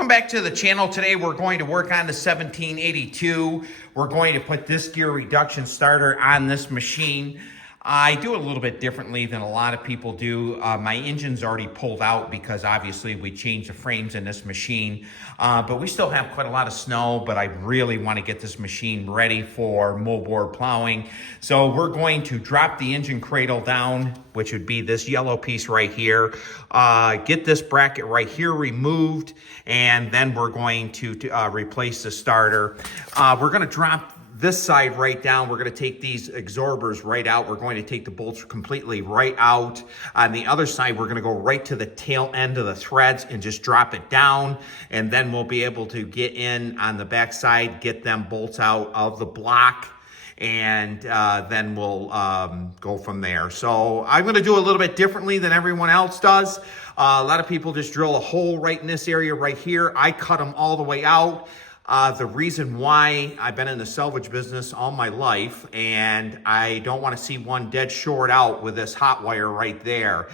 Welcome back to the channel. Today we're going to work on the 1782. We're going to put this gear reduction starter on this machine. I do it a little bit differently than a lot of people do. My engine's already pulled out because obviously we changed the frames in this machine. But we still have quite a lot of snow, but I really want to get this machine ready for moldboard plowing. So we're going to drop the engine cradle down, which would be this yellow piece right here. Get this bracket right here removed, and then we're going to replace the starter. We're going to drop this side right down. We're going to take these absorbers right out. We're going to take the bolts completely right out. On the other side, we're going to go right to the tail end of the threads and just drop it down. And then we'll be able to get in on the back side, get them bolts out of the block, and then we'll go from there. So I'm going to do a little bit differently than everyone else does. A lot of people just drill a hole right in this area right here. I cut them all the way out. The reason why, I've been in the salvage business all my life, and I don't want to see one dead short out with this hot wire right there.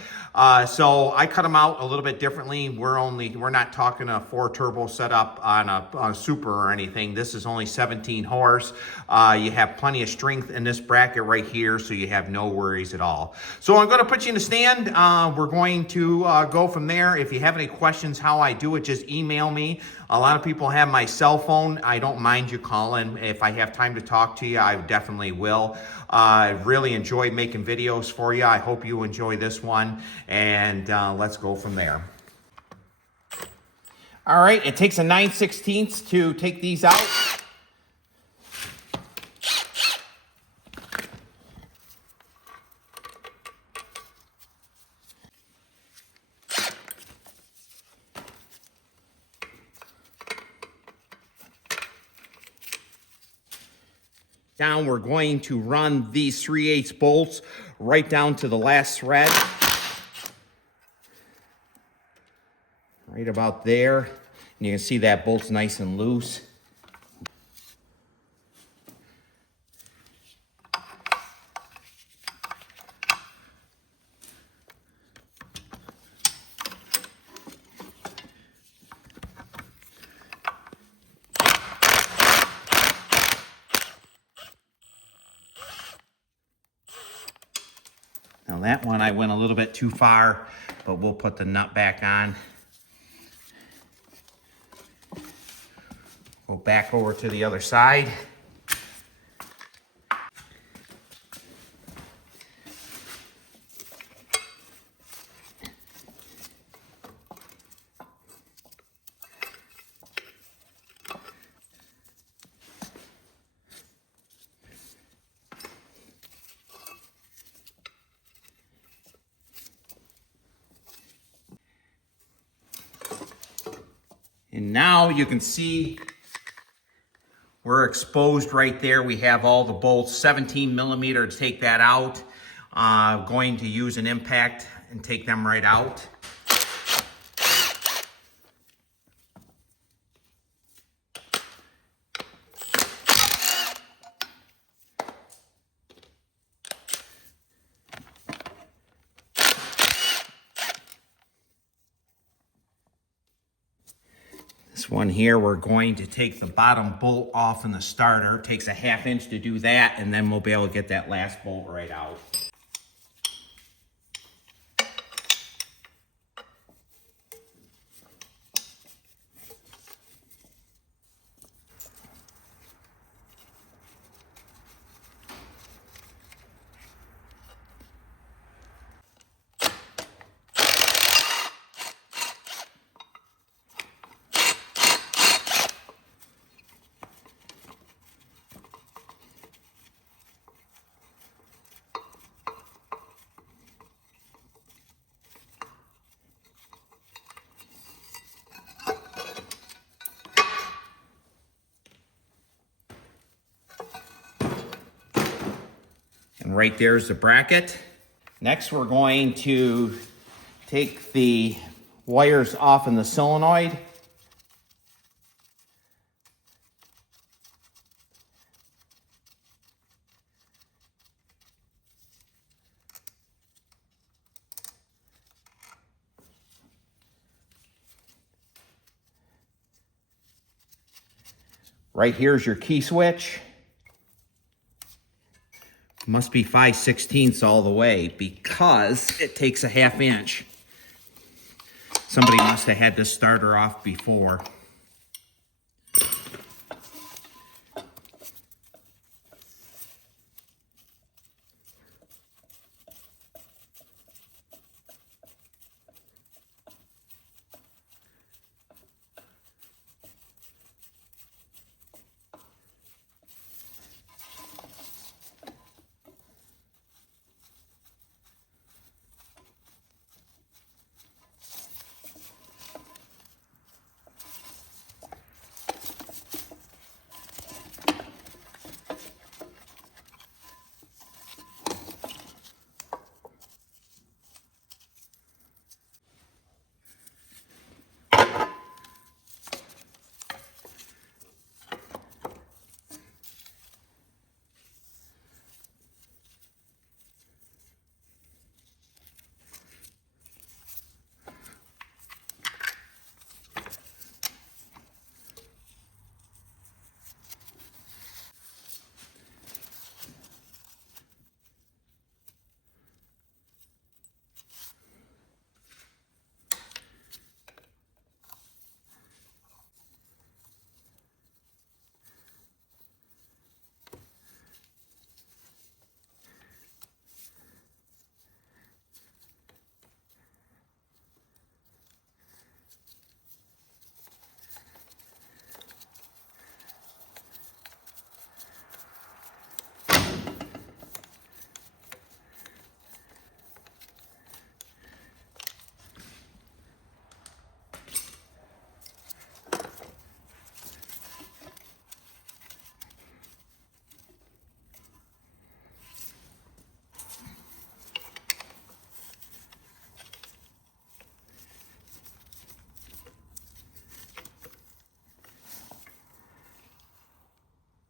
So I cut them out a little bit differently. We're not talking a 4 turbo setup on a super or anything. This is only 17 horse. You have plenty of strength in this bracket right here, so you have no worries at all. So I'm going to put you in the stand. We're going to go from there. If you have any questions how I do it, just email me. A lot of people have my cell phone. I don't mind you calling. If I have time to talk to you, I definitely will. I really enjoy making videos for you. I hope you enjoy this one, and let's go from there. All right, it takes a 9/16 to take these out. Down, we're going to run these 3/8 bolts right down to the last thread. Right about there. And you can see that bolt's nice and loose. Now that one I went a little bit too far, but we'll put the nut back on. Go back over to the other side. And now you can see we're exposed right there. We have all the bolts, 17 millimeter to take that out. Going to use an impact and take them right out. This one here, we're going to take the bottom bolt off in the starter. It takes a 1/2 inch to do that, and then we'll be able to get that last bolt right out. And right there's the bracket. Next, we're going to take the wires off in the solenoid. Right here's your key switch. Must be 5/16 all the way because it takes a 1/2 inch. Somebody must have had this starter off before.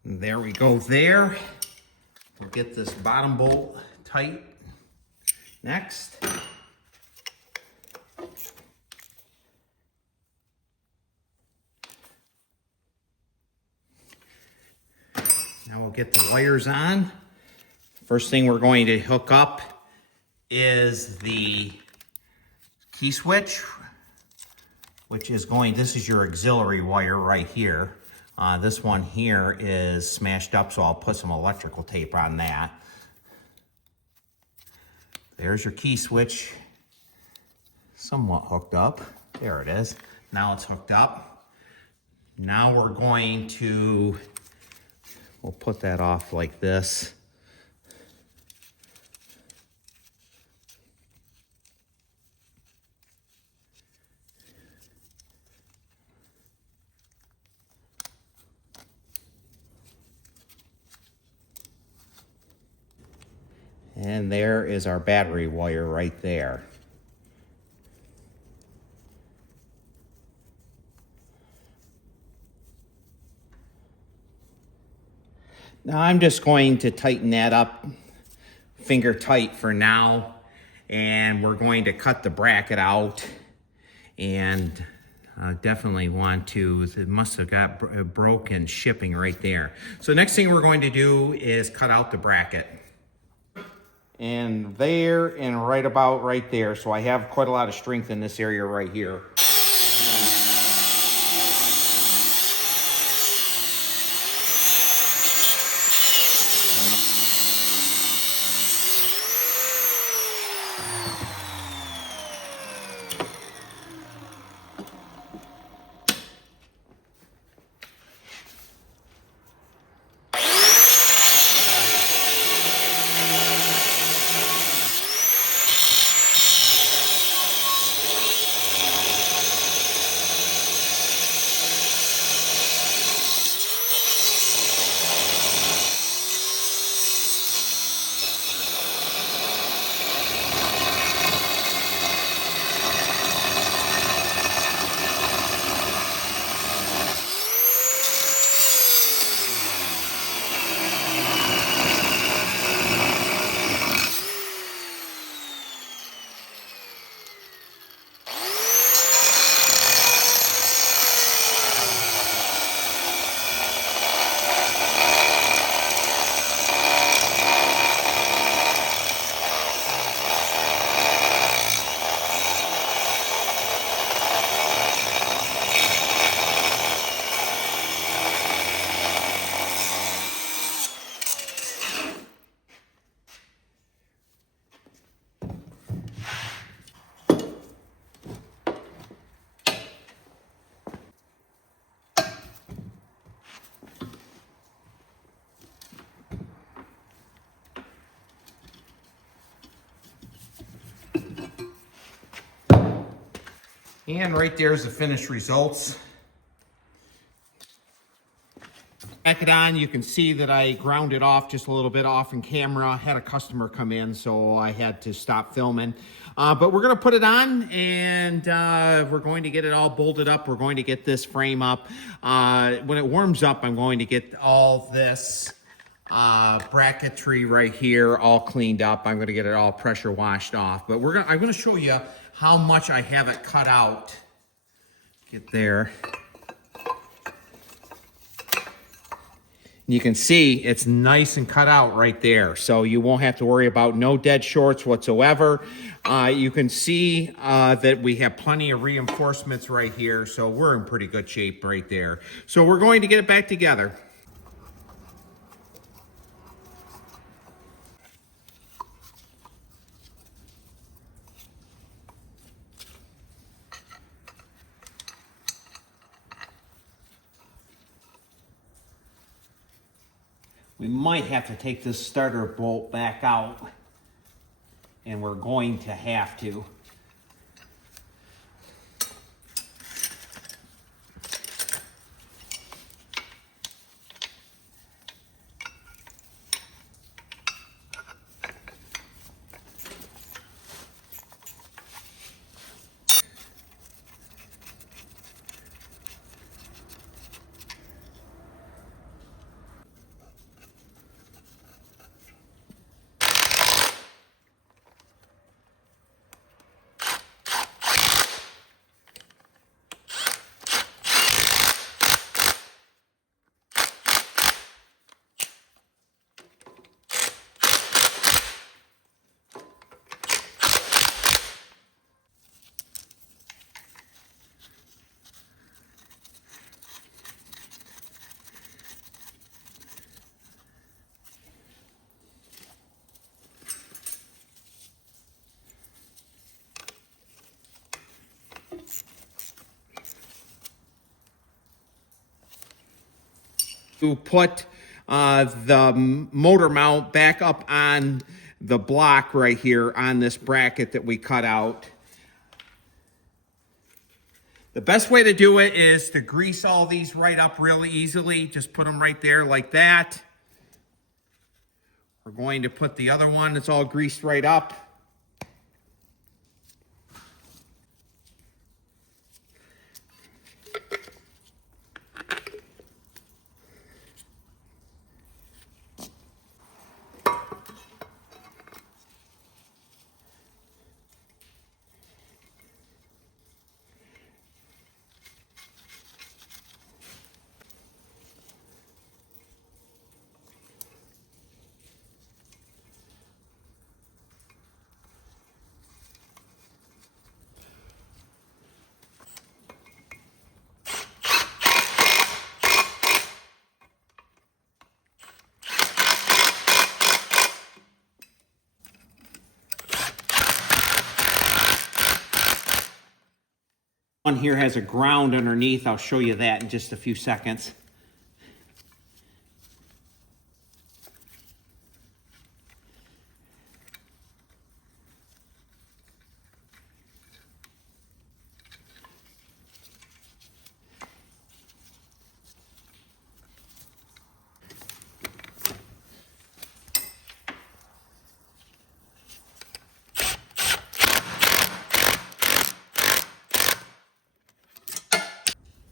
There we go there. We'll get this bottom bolt tight next. Now we'll get the wires on. First thing we're going to hook up is the key switch, which is this is your auxiliary wire right here. This one here is smashed up, so I'll put some electrical tape on that. There's your key switch, somewhat hooked up. There it is. Now it's hooked up. Now we're going to, we'll put that off like this. And there is our battery wire right there. Now I'm just going to tighten that up finger tight for now, and we're going to cut the bracket out, and definitely want to, it must have got broken shipping right there. So next thing we're going to do is cut out the bracket. And there and right about right there. So I have quite a lot of strength in this area right here. And right there's the finished results. Back it on, you can see that I ground it off just a little bit off in camera. I had a customer come in, so I had to stop filming. But we're gonna put it on, and we're going to get it all bolted up. We're going to get this frame up. When it warms up, I'm going to get all this bracketry right here all cleaned up. I'm gonna get it all pressure washed off. But I'm gonna show you how much I have it cut out. Get there. You can see it's nice and cut out right there. So you won't have to worry about no dead shorts whatsoever. You can see that we have plenty of reinforcements right here. So we're in pretty good shape right there. So we're going to get it back together. We might have to take this starter bolt back out, and we're going to have to. To put the motor mount back up on the block right here on this bracket that we cut out. The best way to do it is to grease all these right up really easily. Just put them right there like that. We're going to put the other one that's all greased right up. One here has a ground underneath. I'll show you that in just a few seconds.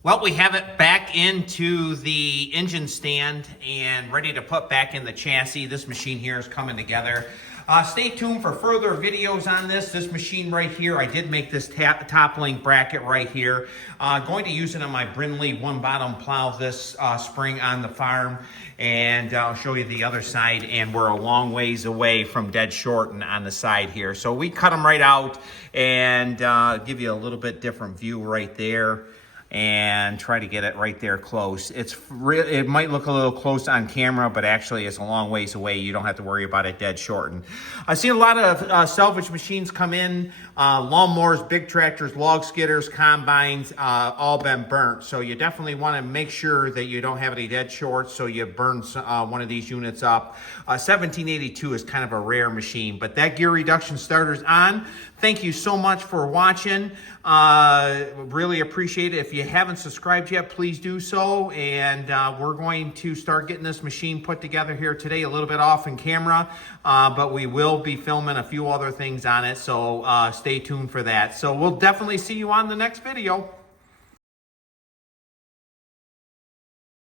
Well, we have it back into the engine stand and ready to put back in the chassis. This machine here is coming together. Stay tuned for further videos on this. This machine right here, I did make this top link bracket right here. Going to use it on my Brindley one bottom plow this spring on the farm. And I'll show you the other side, and we're a long ways away from dead short on the side here. So we cut them right out and give you a little bit different view right there. And try to get it right there close. It might look a little close on camera, but actually it's a long ways away. You don't have to worry about it dead shortened. I see a lot of salvage machines come in, lawnmowers, big tractors, log skidders, combines, all been burnt. So you definitely want to make sure that you don't have any dead shorts, so you burn one of these units up. 1782 is kind of a rare machine, but that gear reduction starter's on. Thank you so much for watching. Really appreciate it. If you haven't subscribed yet, please do so. And we're going to start getting this machine put together here today, a little bit off in camera, but we will be filming a few other things on it. So stay tuned for that. So we'll definitely see you on the next video.